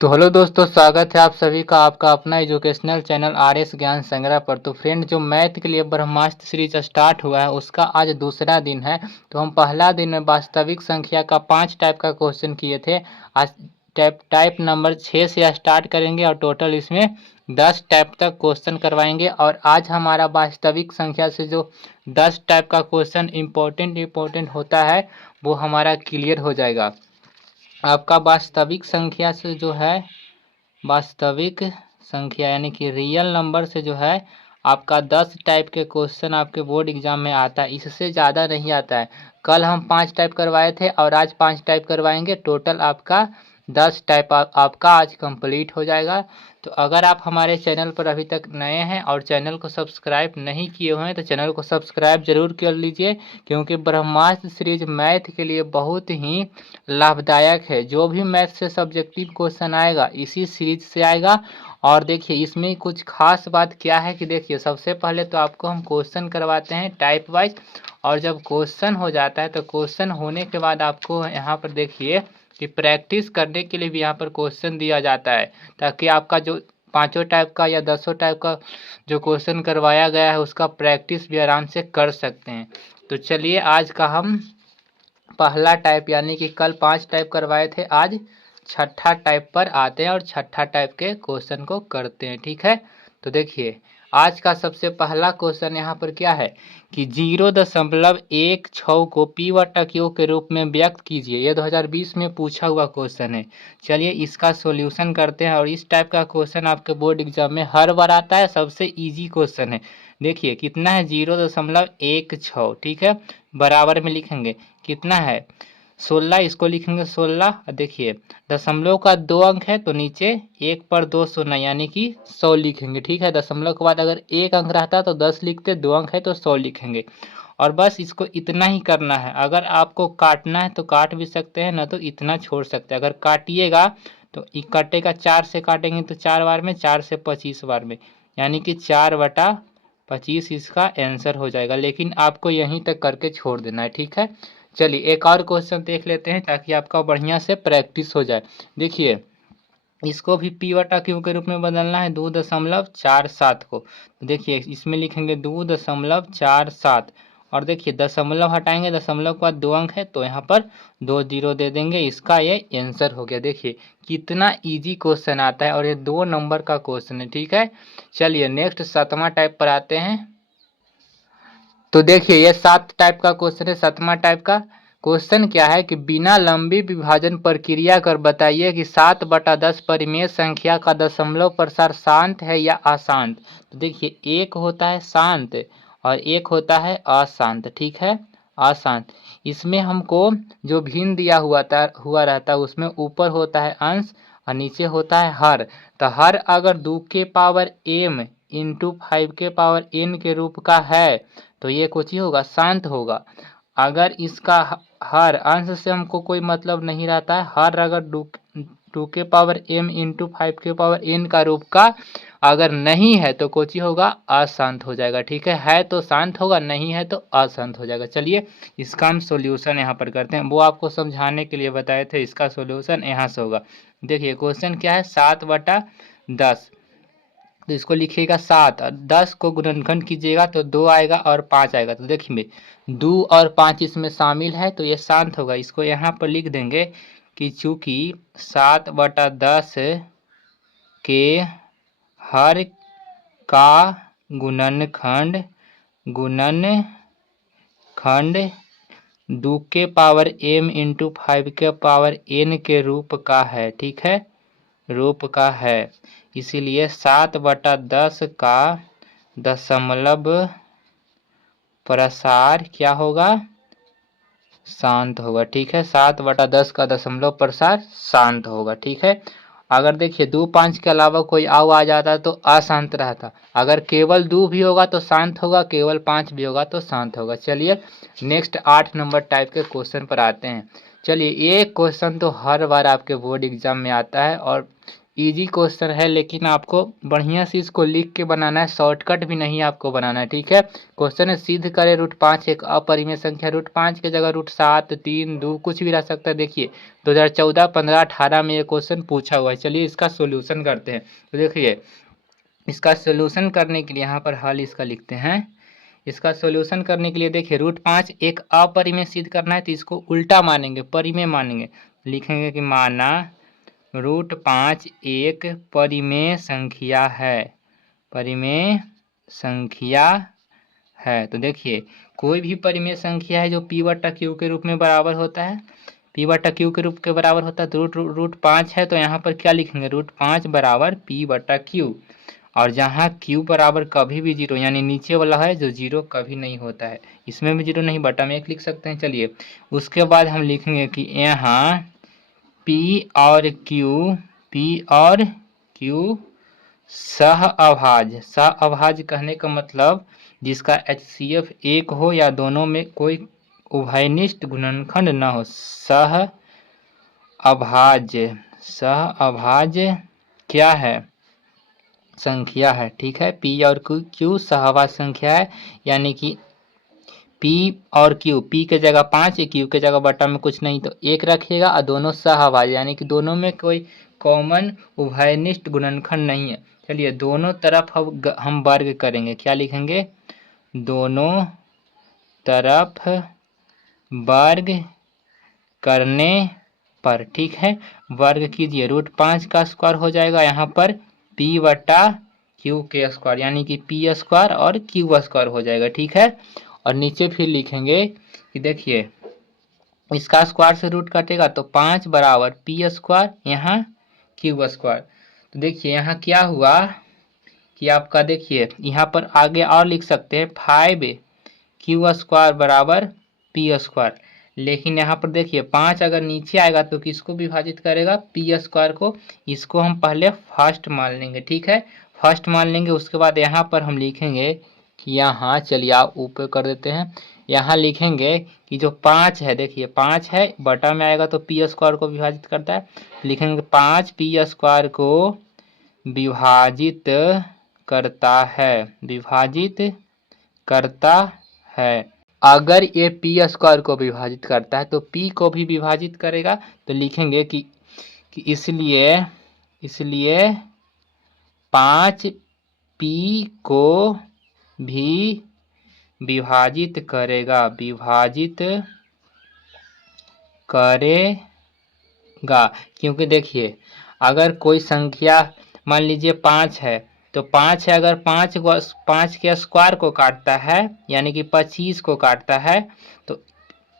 तो हेलो दोस्तों, स्वागत है आप सभी का आपका अपना एजुकेशनल चैनल आर एस ज्ञान संग्रह पर। तो फ्रेंड, जो मैथ के लिए ब्रह्मास्त्र सीरीज स्टार्ट हुआ है उसका आज दूसरा दिन है। तो हम पहला दिन में वास्तविक संख्या का 5 टाइप का क्वेश्चन किए थे। आज टाइप नंबर 6 से स्टार्ट करेंगे और टोटल इसमें 10 टाइप तक क्वेश्चन करवाएंगे। और आज हमारा वास्तविक संख्या से जो 10 टाइप का क्वेश्चन इम्पोर्टेंट होता है वो हमारा क्लियर हो जाएगा। आपका वास्तविक संख्या से जो है, वास्तविक संख्या यानी कि रियल नंबर से जो है आपका 10 टाइप के क्वेश्चन आपके बोर्ड एग्जाम में आता है, इससे ज़्यादा नहीं आता है। कल हम 5 टाइप करवाए थे और आज 5 टाइप करवाएंगे। टोटल आपका 10 टाइप आपका आज कंप्लीट हो जाएगा। तो अगर आप हमारे चैनल पर अभी तक नए हैं और चैनल को सब्सक्राइब नहीं किए हुए हैं तो चैनल को सब्सक्राइब जरूर कर लीजिए, क्योंकि ब्रह्मास्त्र सीरीज मैथ के लिए बहुत ही लाभदायक है। जो भी मैथ से सब्जेक्टिव क्वेश्चन आएगा इसी सीरीज से आएगा। और देखिए इसमें कुछ खास बात क्या है कि देखिए, सबसे पहले तो आपको हम क्वेश्चन करवाते हैं टाइप वाइज, और जब क्वेश्चन हो जाता है तो क्वेश्चन होने के बाद आपको यहाँ पर देखिए कि प्रैक्टिस करने के लिए भी यहाँ पर क्वेश्चन दिया जाता है, ताकि आपका जो 5 टाइप का या 10 टाइप का जो क्वेश्चन करवाया गया है उसका प्रैक्टिस भी आराम से कर सकते हैं। तो चलिए, आज का हम पहला टाइप यानी कि कल 5 टाइप करवाए थे, आज छठा टाइप पर आते हैं और छठा टाइप के क्वेश्चन को करते हैं। ठीक है, तो देखिए आज का सबसे पहला क्वेश्चन यहाँ पर क्या है कि 0.16 को पी बटा क्यू के रूप में व्यक्त कीजिए। ये 2020 में पूछा हुआ क्वेश्चन है। चलिए इसका सॉल्यूशन करते हैं। और इस टाइप का क्वेश्चन आपके बोर्ड एग्जाम में हर बार आता है, सबसे इजी क्वेश्चन है। देखिए कितना है 0.16, ठीक है, बराबर में लिखेंगे कितना है 16, इसको लिखेंगे 16। देखिए दशमलव का 2 अंक है तो नीचे 1 पर 2 शून्य यानी कि 100 लिखेंगे। ठीक है, दशमलव के बाद अगर 1 अंक रहता तो 10 लिखते, 2 अंक है तो 100 लिखेंगे। और बस इसको इतना ही करना है। अगर आपको काटना है तो काट भी सकते हैं, ना तो इतना छोड़ सकते हैं। अगर काटिएगा तो कटेगा 4 से, काटेंगे तो 4 बार में, 4 से 25 बार में, यानी कि 4/25 इसका आंसर हो जाएगा। लेकिन आपको यहीं तक करके छोड़ देना है। ठीक है, चलिए एक और क्वेश्चन देख लेते हैं ताकि आपका बढ़िया से प्रैक्टिस हो जाए। देखिए इसको भी पी बटा क्यू के रूप में बदलना है 2.47 को। तो देखिए इसमें लिखेंगे 2.47। और देखिए दशमलव हटाएंगे, दशमलव के बाद 2 अंक है तो यहाँ पर 2 जीरो दे देंगे, इसका ये आंसर हो गया। देखिए कितना इजी क्वेश्चन आता है और ये 2 नंबर का क्वेश्चन है। ठीक है, चलिए नेक्स्ट 7वां टाइप पर आते हैं। तो देखिए ये 7 टाइप का क्वेश्चन है। 7वां टाइप का क्वेश्चन क्या है कि बिना लंबी विभाजन प्रक्रिया कर बताइए कि 7/10 परिमेय संख्या का दशमलव प्रसार शांत है या अशांत। तो देखिए एक होता है शांत और एक होता है अशांत। ठीक है, अशांत। इसमें हमको जो भिन्न दिया हुआ रहता है उसमें ऊपर होता है अंश और नीचे होता है हर। तो हर अगर 2 के पावर m इंटू 5 के पावर n के रूप का है तो ये कुछ ही होगा, शांत होगा। अगर इसका हर अंश से हमको कोई मतलब नहीं रहता है, हर अगर 2 के पावर m इंटू 5 के पावर n का रूप का अगर नहीं है तो कुछ ही होगा, अशांत हो जाएगा। ठीक है तो शांत होगा, नहीं है तो अशांत हो जाएगा। चलिए इसका हम सॉल्यूशन यहाँ पर करते हैं, वो आपको समझाने के लिए बताए थे। इसका सॉल्यूशन यहाँ से होगा। देखिए क्वेश्चन क्या है, 7/10। तो इसको लिखिएगा 7 और 10 को गुणनखंड कीजिएगा तो 2 आएगा और 5 आएगा। तो देखिए 2 और 5 इसमें शामिल है तो ये शांत होगा। इसको यहाँ पर लिख देंगे कि चूंकि 7/10 के हर का गुणनखंड 2 के पावर m इंटू 5 के पावर n के रूप का है। ठीक है, रूप का है, इसीलिए 7/10 का दशमलव प्रसार क्या होगा, शांत होगा। ठीक है, 7/10 का दशमलव प्रसार शांत होगा। ठीक है, अगर देखिए 2 5 के अलावा कोई आ जाता तो अशांत रहता। अगर केवल 2 भी होगा तो शांत होगा, केवल 5 भी होगा तो शांत होगा। चलिए नेक्स्ट 8 नंबर टाइप के क्वेश्चन पर आते हैं। चलिए ये क्वेश्चन तो हर बार आपके बोर्ड एग्जाम में आता है और इजी क्वेश्चन है, लेकिन आपको बढ़िया से इसको लिख के बनाना है, शॉर्टकट भी नहीं आपको बनाना है, ठीक है। क्वेश्चन है सिद्ध करे √5 एक अपरिमेय संख्या। √5 की जगह √7, 3, 2 कुछ भी रह सकता है। देखिए 2014, 15, 18 में ये क्वेश्चन पूछा हुआ है। चलिए इसका सोल्यूशन करते हैं। तो देखिए इसका सोल्यूशन करने के लिए यहाँ पर हल इसका लिखते हैं। इसका सोल्यूशन करने के लिए देखिए √5 एक अपरिमेय सिद्ध करना है, तो इसको उल्टा मानेंगे, परिमेय मानेंगे। लिखेंगे कि माना √5 एक परिमेय संख्या है, परिमेय संख्या है। तो देखिए कोई भी परिमेय संख्या है जो p/q के रूप में बराबर होता है, p/q के रूप के बराबर होता है। तो √5 है, तो यहाँ पर क्या लिखेंगे, √5 बराबर p/q। और जहाँ q बराबर कभी भी 0, यानी नीचे वाला है जो 0 कभी नहीं होता है, इसमें भी 0 नहीं, बटा में 1 लिख सकते हैं। चलिए उसके बाद हम लिखेंगे कि यहाँ P और Q सह अभाज्य कहने का मतलब जिसका HCF 1 हो या दोनों में कोई उभयनिष्ठ गुणनखंड न हो, सह अभाज्य क्या है, संख्या है, ठीक है। P और Q सहअभाज्य संख्या है, यानी कि P और Q, P के जगह 5, Q के जगह बटा में कुछ नहीं तो 1 रखिएगा, और दोनों सहअभाज्य यानी कि दोनों में कोई कॉमन उभयनिष्ठ गुणनखंड नहीं है। चलिए दोनों तरफ हम वर्ग करेंगे, क्या लिखेंगे, दोनों तरफ वर्ग करने पर, ठीक है। वर्ग कीजिए, √5 का स्क्वायर हो जाएगा यहाँ पर p/q के स्क्वायर, यानी कि p² और q² हो जाएगा, ठीक है। और नीचे फिर लिखेंगे कि देखिए इसका स्क्वायर से रूट कटेगा तो 5 बराबर p², यहाँ q²। तो देखिए यहाँ क्या हुआ कि आपका देखिए यहाँ पर आगे और लिख सकते हैं 5q² बराबर p²। लेकिन यहाँ पर देखिए 5 अगर नीचे आएगा तो किसको विभाजित करेगा, p² को। इसको हम पहले फर्स्ट मान लेंगे, ठीक है, फर्स्ट मान लेंगे। उसके बाद यहाँ पर हम लिखेंगे कि यहाँ, चलिए आप ऊपर कर देते हैं, यहाँ लिखेंगे कि जो 5 है, देखिए 5 है, बटा में आएगा तो p² को विभाजित करता है। लिखेंगे 5 p² को विभाजित करता है। अगर ये p² को विभाजित करता है तो p को भी विभाजित करेगा। तो लिखेंगे कि इसलिए 5p को भी विभाजित करेगा, क्योंकि देखिए अगर कोई संख्या मान लीजिए 5 है, तो 5 है, अगर 5 के स्क्वायर को काटता है यानी कि 25 को काटता है, तो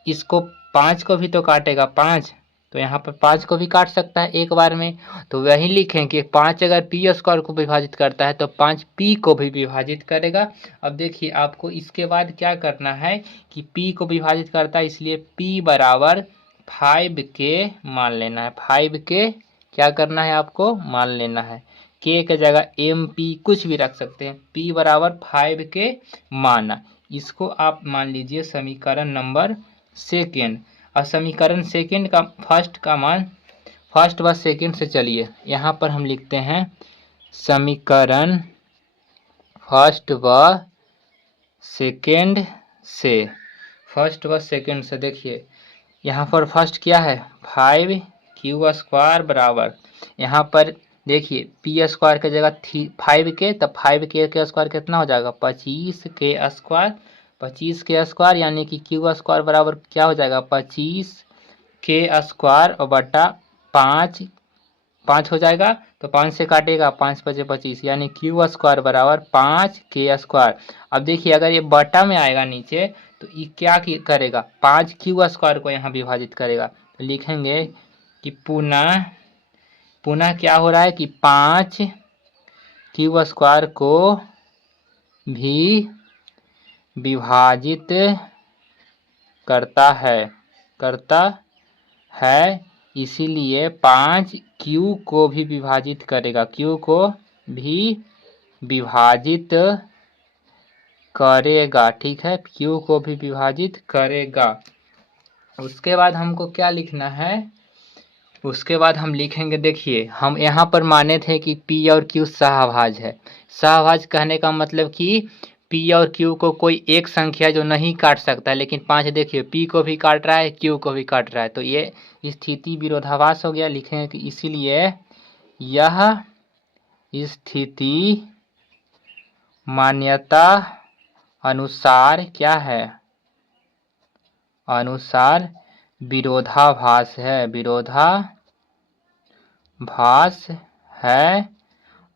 इसको 5 को भी तो काटेगा 5, तो यहाँ पर 5 को भी काट सकता है एक बार में। तो वही लिखें कि 5 अगर p² को विभाजित करता है तो 5 p को भी विभाजित करेगा। अब देखिए आपको इसके बाद क्या करना है कि p को विभाजित करता है, इसलिए p बराबर 5k मान लेना है। 5k क्या करना है, आपको मान लेना है। k के जगह mp कुछ भी रख सकते हैं, p बराबर 5k माना। इसको आप मान लीजिए समीकरण नंबर सेकेंड। और समीकरण सेकेंड का फर्स्ट व सेकेंड से, चलिए यहाँ पर हम लिखते हैं समीकरण फर्स्ट व सेकेंड से। देखिए यहाँ पर फर्स्ट क्या है, 5q² बराबर, यहाँ पर देखिए p² के जगह 5k, तब 5k का स्क्वायर कितना हो जाएगा, 25k²। 25k² यानी कि q² बराबर क्या हो जाएगा, 25k² और बटा 5 हो जाएगा। तो 5 से काटेगा, 5 × 5 = 25, यानी q² बराबर 5k²। अब देखिए अगर ये बटा में आएगा नीचे तो ये क्या करेगा, 5q² को यहाँ विभाजित करेगा। तो लिखेंगे कि पुनः क्या हो रहा है कि 5q² को भी विभाजित करता है, इसीलिए 5q को भी विभाजित करेगा, q को भी विभाजित करेगा, ठीक है, q को भी विभाजित करेगा। उसके बाद हमको क्या लिखना है उसके बाद हम लिखेंगे, देखिए हम यहाँ पर माने थे कि P और Q सहभाज्य है। सहभाज्य कहने का मतलब कि P और Q को कोई एक संख्या जो नहीं काट सकता है, लेकिन 5 देखिए P को भी काट रहा है, Q को भी काट रहा है, तो ये स्थिति विरोधाभास हो गया। लिखेंगे कि इसीलिए यह स्थिति मान्यता अनुसार क्या है, अनुसार विरोधाभास है, विरोधाभास है।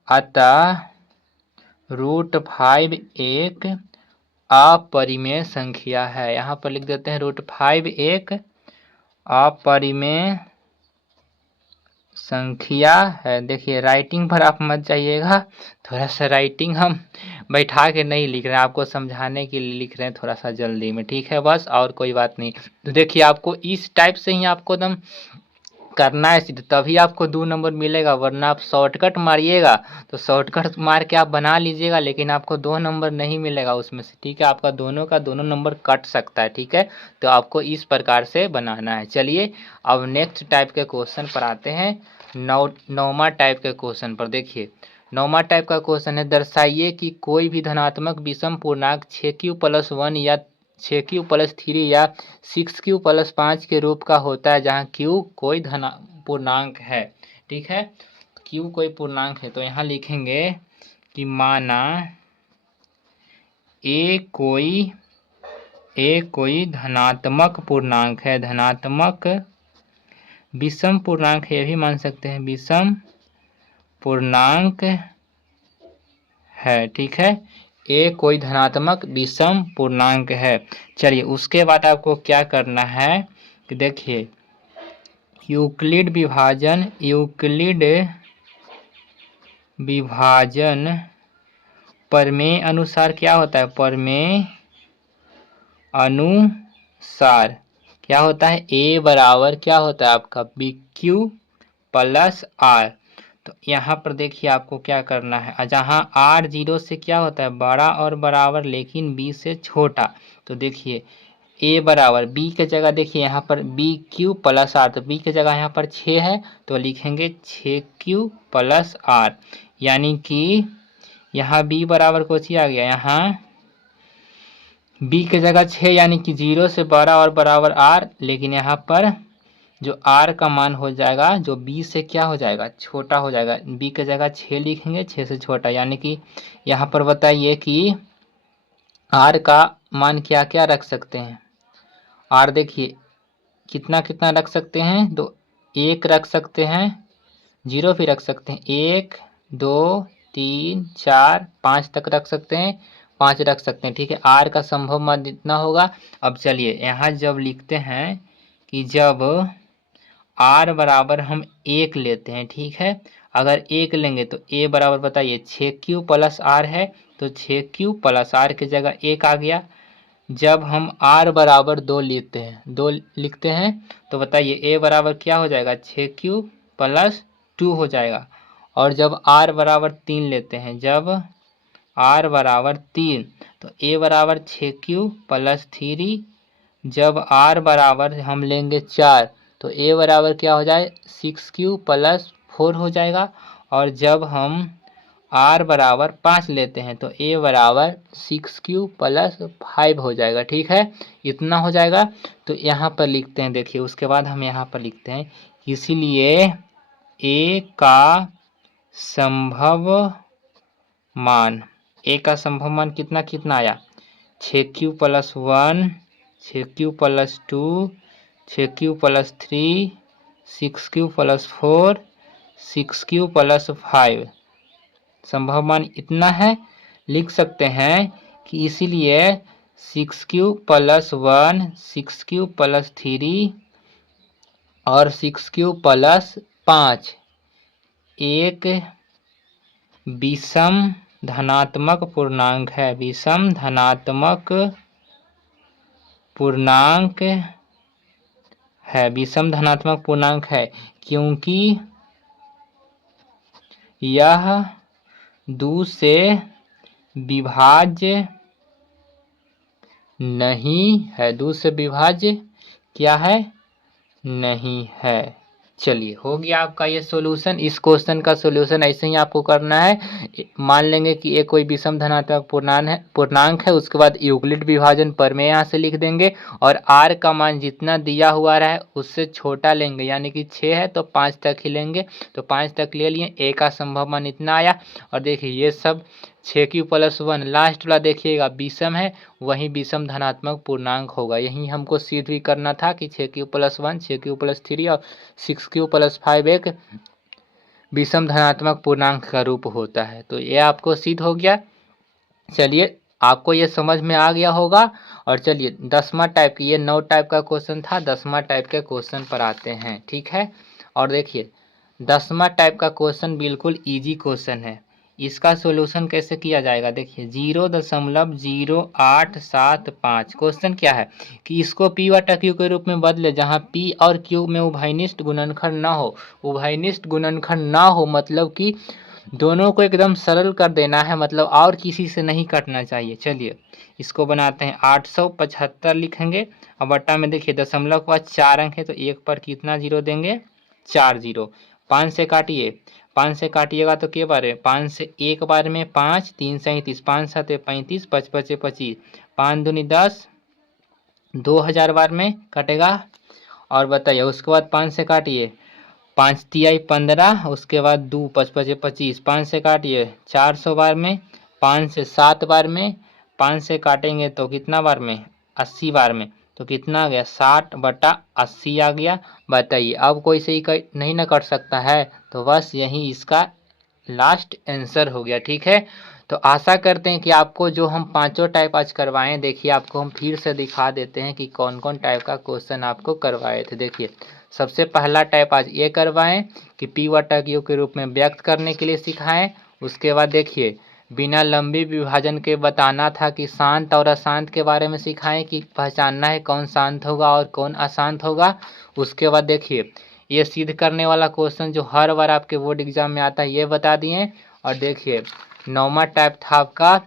अतः √5 एक अपरिमेय संख्या है। यहाँ पर लिख देते हैं √5 एक अपरिमेय संख्या है। देखिए राइटिंग पर आप मत जाइएगा, थोड़ा सा राइटिंग हम बैठा के नहीं लिख रहे हैं, आपको समझाने के लिए लिख रहे हैं थोड़ा सा जल्दी में, ठीक है, बस और कोई बात नहीं। तो देखिए आपको इस टाइप से ही आपको एकदम करना है सीधे, तभी आपको 2 नंबर मिलेगा, वरना आप शॉर्टकट मारिएगा तो शॉर्टकट मार के आप बना लीजिएगा, लेकिन आपको 2 नंबर नहीं मिलेगा उसमें से, ठीक है, आपका दोनों का दोनों नंबर कट सकता है, ठीक है। तो आपको इस प्रकार से बनाना है। चलिए अब नेक्स्ट टाइप के क्वेश्चन पर आते हैं। नौवां टाइप के क्वेश्चन पर देखिए, नौवां टाइप का क्वेश्चन है, दर्शाइए कि कोई भी धनात्मक विषम पूर्णांक 6q+1 या 6q+3 या 6q+5 के रूप का होता है, जहाँ q कोई पूर्णांक है, ठीक है, q कोई पूर्णांक है। तो यहाँ लिखेंगे कि माना a कोई धनात्मक पूर्णांक है, धनात्मक विषम पूर्णांक है, ये भी मान सकते हैं, विषम पूर्णांक है, ठीक है, ए कोई धनात्मक विषम पूर्णांक है। चलिए उसके बाद आपको क्या करना है कि देखिए यूक्लिड विभाजन प्रमेय अनुसार क्या होता है, प्रमेय अनुसार क्या होता है, a बराबर क्या होता है आपका BQ+R। तो यहाँ पर देखिए आपको क्या करना है, जहाँ R 0 से क्या होता है बड़ा और बराबर, लेकिन B से छोटा, तो देखिए a बराबर b के जगह देखिए यहाँ पर BQ+R, तो b के जगह यहाँ पर 6 है, तो लिखेंगे 6Q+R, यानी कि यहाँ b बराबर कुछ ही आ गया, यहाँ b के जगह 6 यानी कि 0 से बड़ा और बराबर r, लेकिन यहाँ पर जो r का मान हो जाएगा जो b से क्या हो जाएगा छोटा हो जाएगा, b के जगह 6 लिखेंगे, 6 से छोटा, यानी कि यहाँ पर बताइए कि r का मान क्या क्या रख सकते हैं। r देखिए कितना कितना रख सकते हैं, तो 1 रख सकते हैं, 0 भी रख सकते हैं, 1 2 3 4 5 तक रख सकते हैं, 5 रख सकते हैं, ठीक है। r का संभव मान इतना होगा। अब चलिए यहाँ जब लिखते हैं कि जब r बराबर हम 1 लेते हैं, ठीक है, अगर 1 लेंगे तो a बराबर बताइए 6Q+R है, तो 6Q+R की जगह 1 आ गया। जब हम r बराबर 2 लेते हैं, 2 लिखते हैं, तो बताइए a बराबर क्या हो जाएगा 6Q+2 हो जाएगा। और जब r बराबर 3 लेते हैं, जब r बराबर 3, तो a बराबर 6Q+3, जब r बराबर हम लेंगे 4, तो a बराबर क्या हो जाए 6Q+4 हो जाएगा। और जब हम r बराबर 5 लेते हैं, तो a बराबर 6Q+5 हो जाएगा, ठीक है, इतना हो जाएगा। तो यहाँ पर लिखते हैं, देखिए उसके बाद हम यहाँ पर लिखते हैं, इसीलिए a का संभव मान, a का संभव मान कितना कितना आया 6Q+1 6Q+2 6Q+3 6Q+4 6Q+5, संभव मान इतना है। लिख सकते हैं कि इसीलिए 6Q+1 6Q+3 और 6Q+5 एक विषम धनात्मक पूर्णांक है, विषम धनात्मक पूर्णांक है, विषम धनात्मक पूर्णांक है, क्योंकि यह 2 से विभाज्य नहीं है, 2 से विभाज्य क्या है नहीं है, चलिए, हो गया आपका ये सॉल्यूशन। इस क्वेश्चन का सॉल्यूशन ऐसे ही आपको करना है। मान लेंगे कि ये कोई विषम धनात्मक पूर्णांक है, उसके बाद यूक्लिड विभाजन प्रमेय यहाँ से लिख देंगे और r का मान जितना दिया हुआ रहा है उससे छोटा लेंगे, यानी कि 6 है तो 5 तक ही लेंगे, तो 5 तक ले लिए। a का संभव मान इतना आया। और देखिए ये सब 6q+1 लास्ट वाला देखिएगा विषम है, वही विषम धनात्मक पूर्णांक होगा। यही हमको सिद्ध भी करना था कि 6q+1 6q+3 और 6q+5 एक विषम धनात्मक पूर्णांक का रूप होता है। तो ये आपको सिद्ध हो गया। चलिए, आपको ये समझ में आ गया होगा। और चलिए 10वां टाइप की, ये 9 टाइप का क्वेश्चन था, 10वां टाइप के क्वेश्चन पर आते हैं। ठीक है, और देखिए 10वां टाइप का क्वेश्चन बिल्कुल इजी क्वेश्चन है। इसका सॉल्यूशन कैसे किया जाएगा, देखिए 0.0875। क्वेश्चन क्या है कि इसको p बटा q के रूप में बदले, जहाँ p और q में उभयनिष्ठ गुणनखंड ना हो। उभयनिष्ठ गुणनखंड ना हो मतलब कि दोनों को एकदम सरल कर देना है, मतलब और किसी से नहीं कटना चाहिए। चलिए इसको बनाते हैं, 875 लिखेंगे और बट्टा में देखिए दशमलव के बाद 4 अंक है तो एक पर कितना जीरो देंगे, 4 जीरो। 5 से काटिए, 5 से काटिएगा तो के बार है, 5 से एक बार में 5, 3 37, 5 7 35, 5 5 25, 5 दूनी 10, 2000 बार में कटेगा। और बताइए उसके बाद 5 से काटिए, 5 तिहाई 15, उसके बाद 2 5 5 25, 5 से काटिए 400 बार में, 5 से 7 बार में, 5 से काटेंगे तो कितना बार में, 80 बार में, तो कितना आ गया 60/80 आ गया। बताइए अब कोई से ही नहीं ना कर सकता है, तो बस यही इसका लास्ट आंसर हो गया। ठीक है, तो आशा करते हैं कि आपको जो हम पांचों टाइप आज करवाएं, देखिए आपको हम फिर से दिखा देते हैं कि कौन कौन टाइप का क्वेश्चन आपको करवाए थे। देखिए सबसे पहला टाइप आज ये करवाएं कि p बटा q के रूप में व्यक्त करने के लिए सिखाएं। उसके बाद देखिए बिना लंबी विभाजन के बताना था कि शांत और अशांत के बारे में सिखाएं कि पहचानना है कौन शांत होगा और कौन अशांत होगा। उसके बाद देखिए ये सिद्ध करने वाला क्वेश्चन जो हर बार आपके बोर्ड एग्जाम में आता है ये बता दिए। और देखिए 9वां टाइप था आपका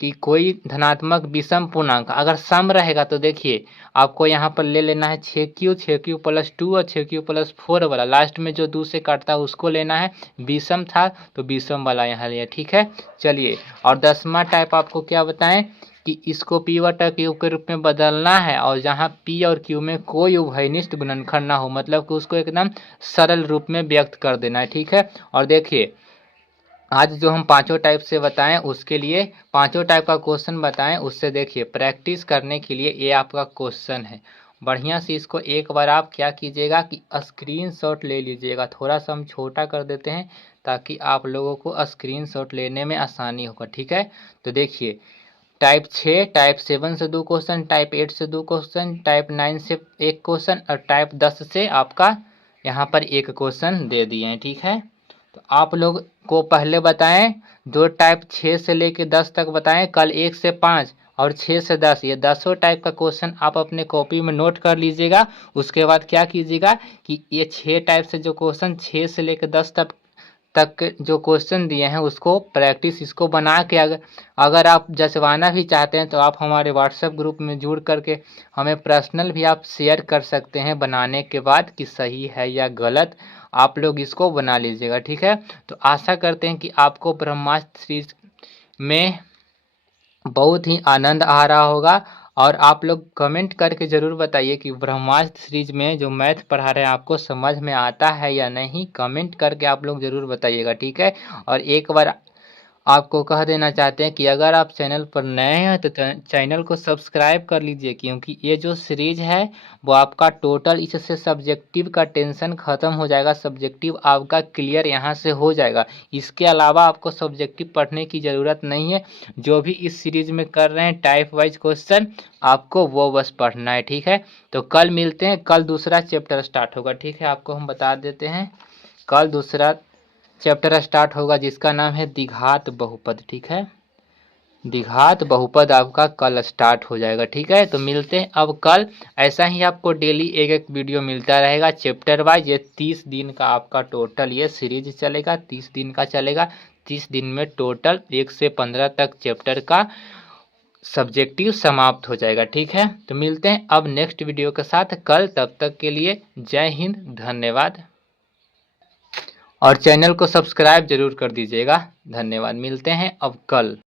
कि कोई धनात्मक विषम पूर्णांक अगर सम रहेगा तो देखिए आपको यहाँ पर ले लेना है 6q+2 और 6q+4 वाला, लास्ट में जो 2 से काटता है उसको लेना है। विषम था तो विषम वाला यहाँ लिया। ठीक है, चलिए और 10वां टाइप आपको क्या बताएं कि इसको p बटा q के रूप में बदलना है और जहाँ p और q में कोई उभयनिष्ठ गुणनखंड ना हो, मतलब कि उसको एकदम सरल रूप में व्यक्त कर देना है। ठीक है, और देखिए आज जो हम पांचों टाइप से बताएं उसके लिए पांचों टाइप का क्वेश्चन बताएं, उससे देखिए प्रैक्टिस करने के लिए ये आपका क्वेश्चन है। बढ़िया से इसको एक बार आप क्या कीजिएगा कि स्क्रीनशॉट ले लीजिएगा। थोड़ा सा हम छोटा कर देते हैं ताकि आप लोगों को स्क्रीनशॉट लेने में आसानी होगा। ठीक है, तो देखिए टाइप 6, टाइप 7 से 2 क्वेश्चन, टाइप 8 से 2 क्वेश्चन, टाइप 9 से 1 क्वेश्चन और टाइप 10 से आपका यहाँ पर 1 क्वेश्चन दे दिए हैं। ठीक है, तो आप लोग को पहले बताएं जो टाइप 6 से लेके 10 तक बताएं, कल 1 से 5 और 6 से 10 ये 10 टाइप का क्वेश्चन आप अपने कॉपी में नोट कर लीजिएगा। उसके बाद क्या कीजिएगा कि ये 6 टाइप से जो क्वेश्चन 6 से लेकर 10 तक जो क्वेश्चन दिए हैं उसको प्रैक्टिस इसको बना के अगर आप जचवाना भी चाहते हैं तो आप हमारे व्हाट्सएप ग्रुप में जुड़ करके हमें पर्सनल भी आप शेयर कर सकते हैं बनाने के बाद कि सही है या गलत, आप लोग इसको बना लीजिएगा। ठीक है, तो आशा करते हैं कि आपको ब्रह्मास्त्र सीरीज में बहुत ही आनंद आ रहा होगा। और आप लोग कमेंट करके ज़रूर बताइए कि ब्रह्मास्त्र सीरीज में जो मैथ पढ़ा रहे हैं आपको समझ में आता है या नहीं, कमेंट करके आप लोग ज़रूर बताइएगा। ठीक है, और एक बार आपको कह देना चाहते हैं कि अगर आप चैनल पर नए हैं तो चैनल को सब्सक्राइब कर लीजिए, क्योंकि ये जो सीरीज है वो आपका टोटल इससे सब्जेक्टिव का टेंशन ख़त्म हो जाएगा, सब्जेक्टिव आपका क्लियर यहाँ से हो जाएगा। इसके अलावा आपको सब्जेक्टिव पढ़ने की ज़रूरत नहीं है, जो भी इस सीरीज में कर रहे हैं टाइप वाइज क्वेश्चन आपको वो बस पढ़ना है। ठीक है, तो कल मिलते हैं, कल दूसरा चैप्टर स्टार्ट होगा। ठीक है, आपको हम बता देते हैं कल दूसरा चैप्टर स्टार्ट होगा जिसका नाम है द्विघात बहुपद। ठीक है, द्विघात बहुपद आपका कल स्टार्ट हो जाएगा। ठीक है, तो मिलते हैं अब कल। ऐसा ही आपको डेली एक एक वीडियो मिलता रहेगा चैप्टर वाइज। ये 30 दिन का आपका टोटल ये सीरीज चलेगा, 30 दिन का चलेगा। 30 दिन में टोटल 1 से 15 तक चैप्टर का सब्जेक्टिव समाप्त हो जाएगा। ठीक है, तो मिलते हैं अब नेक्स्ट वीडियो के साथ कल, तब तक के लिए जय हिंद, धन्यवाद। और चैनल को सब्सक्राइब जरूर कर दीजिएगा। धन्यवाद। मिलते हैं अब कल।